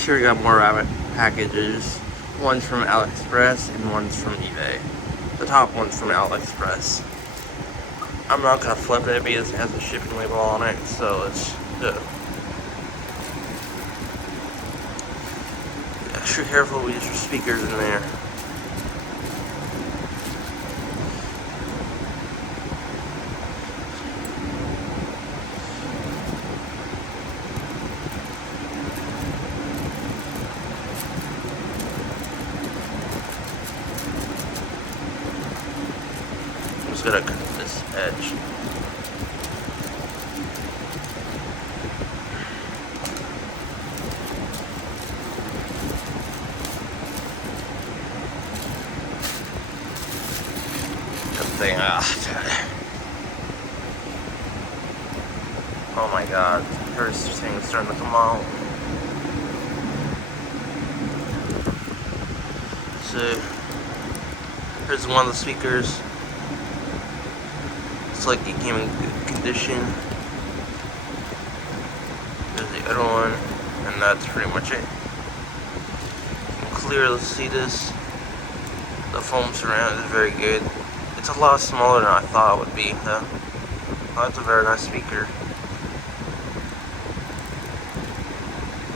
Here we got more rabbit packages. One's from AliExpress and one's from eBay. The top one's from AliExpress. I'm not gonna flip it because it has a shipping label on it, so it's extra careful with your speakers in there. I'm just gonna cut this edge. Thing. Oh my god, there's things starting to come out. So here's one of the speakers. It's like it came in good condition. There's the other one, and that's pretty much it. You can clearly see this. The foam surround is very good. It's a lot smaller than I thought it would be, though. Oh, that's a very nice speaker.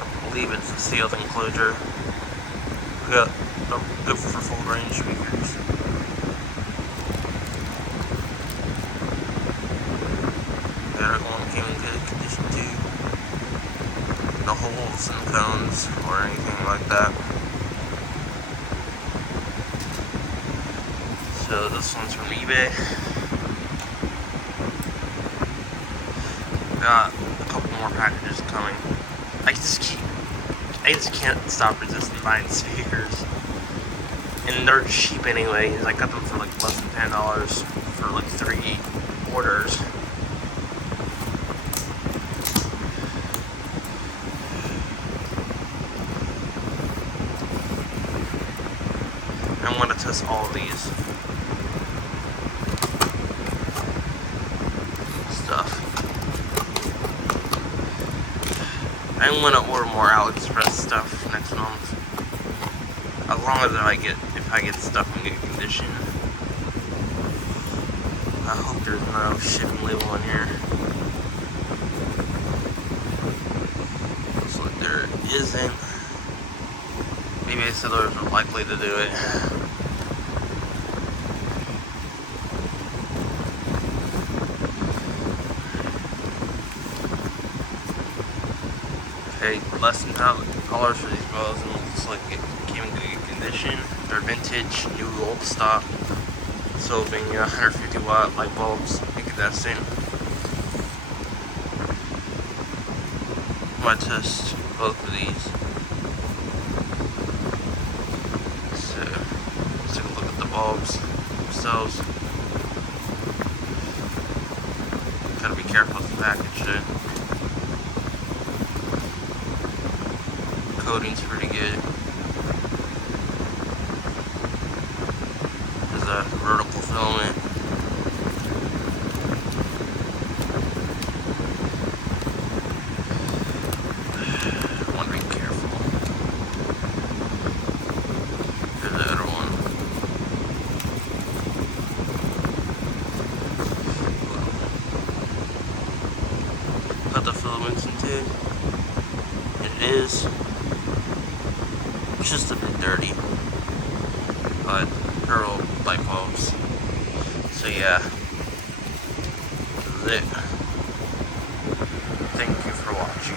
I believe it's a sealed enclosure. We got good for full range speakers. The other one came in good condition too. No holes and cones or anything like that. So this one's from eBay. Got a couple more packages coming. I just can't stop resisting buying speakers. And they're cheap anyways. I got them for like less than $10 for like 3 orders. I'm gonna test all of these. I'm gonna order more AliExpress stuff next month. As long as if I get stuff in good condition. I hope there's no shipping label in here. Looks like there isn't. Maybe sellers are likely to do it. Paid less than $100 for these bows, and it looks like it came in good condition. They're vintage, new old stock. So being 150 watt light bulbs, incandescent. I'm gonna test both of these. So let's take a look at the bulbs themselves. Gotta be careful with the package though. Coating's pretty good. There's a vertical filament. I want to be careful. There's the other one. Put the filaments into it. It is. It's just a bit dirty, but they're all light bulbs. So yeah, this is it. Thank you for watching.